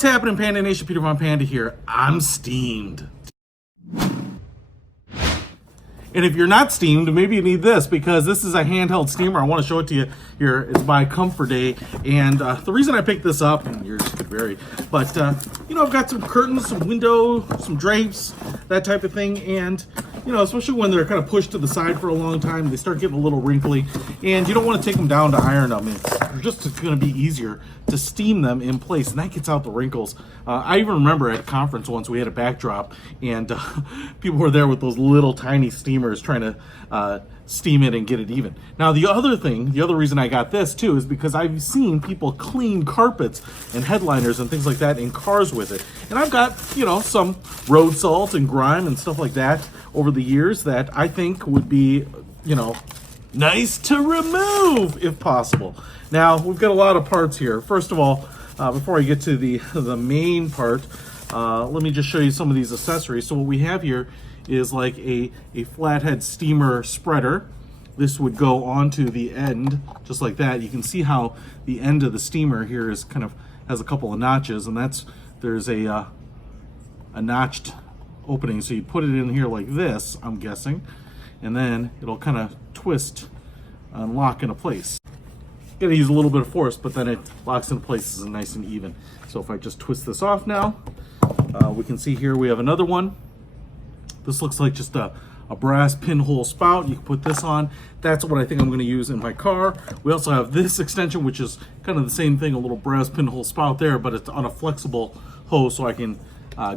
What's happening, Panda Nation? Peter Von Panda here. I'm steamed. And if you're not steamed, maybe you need this, because this is a handheld steamer. I want to show it to you here. It's by Comforday. And the reason I picked this up, and yours could vary, but you know, I've got some curtains, some windows, some drapes, that type of thing. And you know, especially when they're kind of pushed to the side for a long time, they start getting a little wrinkly. And you don't want to take them down to iron them. It's just going to be easier to steam them in place, and that gets out the wrinkles. I even remember at a conference once we had a backdrop, and people were there with those little tiny steamers trying to steam it and get it even. Now the other reason I got this too is because I've seen people clean carpets and headliners and things like that in cars with it. And I've got, you know, some road salt and grime and stuff like that over the years that I think would be, you know, nice to remove if possible. Now we've got a lot of parts here. First of all, before I get to the main part, let me just show you some of these accessories. So what we have here is like a flathead steamer spreader. This would go onto the end just like that. You can see how the end of the steamer here is kind of has a couple of notches, and there's a notched opening. So you put it in here like this, I'm guessing, and then it'll kind of twist and lock into place. Gotta use a little bit of force, but then it locks into place and nice and even. So if I just twist this off now, we can see here we have another one. This looks like just a brass pinhole spout. You can put this on. That's what I think I'm going to use in my car. We also have this extension, which is kind of the same thing, a little brass pinhole spout there, but it's on a flexible hose, so I can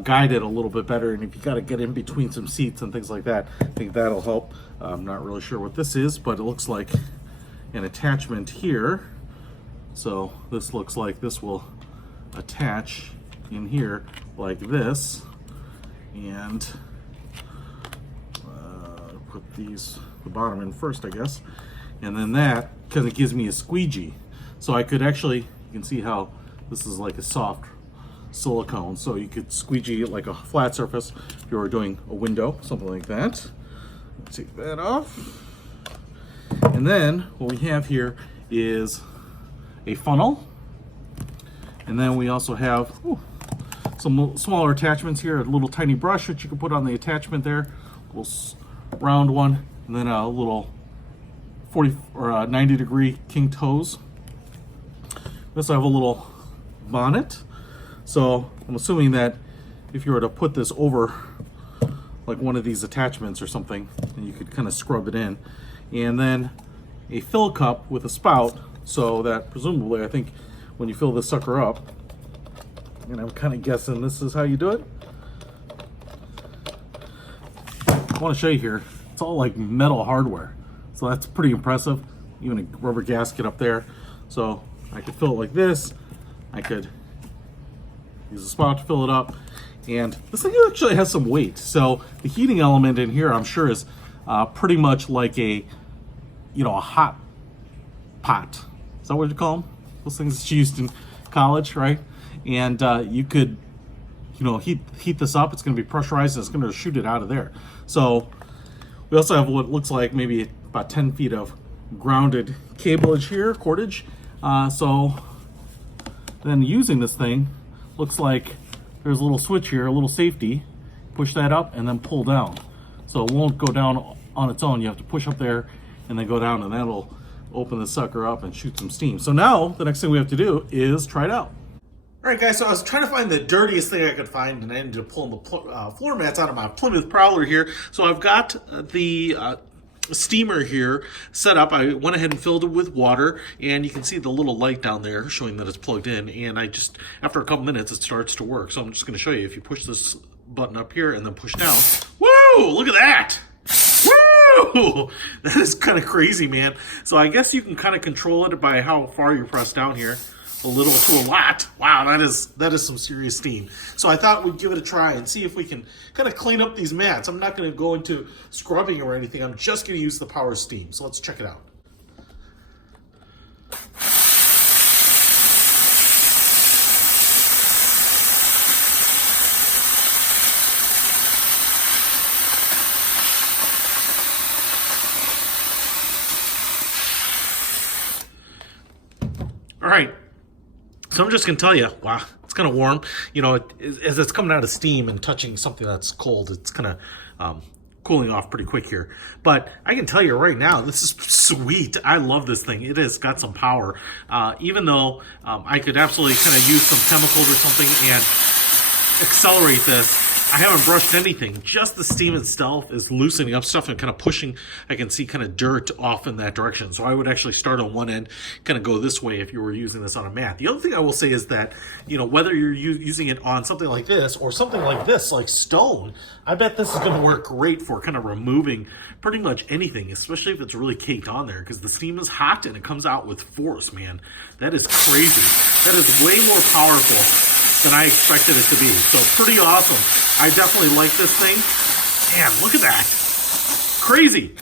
guide it a little bit better. And if you got to get in between some seats and things like that, I think that'll help. I'm not really sure what this is, but it looks like an attachment here. So this looks like this will attach in here like this, and put the bottom in first, I guess, and then that kind of gives me a squeegee. So I could actually, you can see how this is like a soft silicone, so you could squeegee it like a flat surface if you were doing a window, something like that. Take that off. And then what we have here is a funnel, and then we also have some smaller attachments here, a little tiny brush that you can put on the attachment there, a little round one, and then a little 40 or 90 degree kinked hose. We also have a little bonnet. So I'm assuming that if you were to put this over like one of these attachments or something, and you could kind of scrub it in. And then a fill cup with a spout, so that presumably, I think when you fill this sucker up, and I'm kind of guessing this is how you do it. I want to show you here, it's all like metal hardware, so that's pretty impressive. Even a rubber gasket up there. So I could fill it like this, I could use a spout to fill it up, and this thing actually has some weight. So the heating element in here, I'm sure, is pretty much like a, you know, a hot pot. Is that what you call them? Those things that you used in college, right? And you could, you know, heat this up. It's going to be pressurized, and it's going to shoot it out of there. So we also have what looks like maybe about 10 feet of grounded cableage here, cordage. So then using this thing, looks like there's a little switch here, a little safety. Push that up and then pull down. So it won't go down on its own. You have to push up there and then go down, and that'll open the sucker up and shoot some steam. So now the next thing we have to do is try it out. All right, guys, so I was trying to find the dirtiest thing I could find, and I ended up pulling the floor mats out of my Plymouth Prowler here. So I've got the steamer here set up. I went ahead and filled it with water, and you can see the little light down there showing that it's plugged in. And I just, after a couple minutes, it starts to work. So I'm just going to show you. If you push this button up here and then push down, woo! Look at that! Woo! That is kind of crazy, man. So I guess you can kind of control it by how far you press down here. A little to a lot. Wow, that is some serious steam. So I thought we'd give it a try and see if we can kind of clean up these mats. I'm not going to go into scrubbing or anything. I'm just going to use the power steam. So let's check it out. All right. So I'm just going to tell you, wow, it's kind of warm. You know, as it's coming out of steam and touching something that's cold, it's kind of cooling off pretty quick here. But I can tell you right now, this is sweet. I love this thing. It has got some power. Even though I could absolutely kind of use some chemicals or something and accelerate this, I haven't brushed anything. Just the steam itself is loosening up stuff and kind of pushing. I can see kind of dirt off in that direction. So I would actually start on one end, kind of go this way if you were using this on a mat. The other thing I will say is that, you know, whether you're using it on something like this or something like this, like stone, I bet this is going to work great for kind of removing pretty much anything, especially if it's really caked on there, because the steam is hot and it comes out with force, man. That is crazy. That is way more powerful than I expected it to be. So pretty awesome. I definitely like this thing. Man, look at that. Crazy.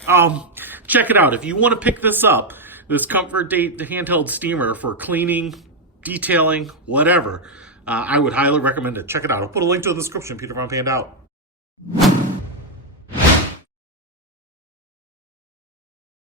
Check it out. If you want to pick this up, this Comforday handheld steamer for cleaning, detailing, whatever, I would highly recommend it. Check it out. I'll put a link to the description. Peter von Panda out.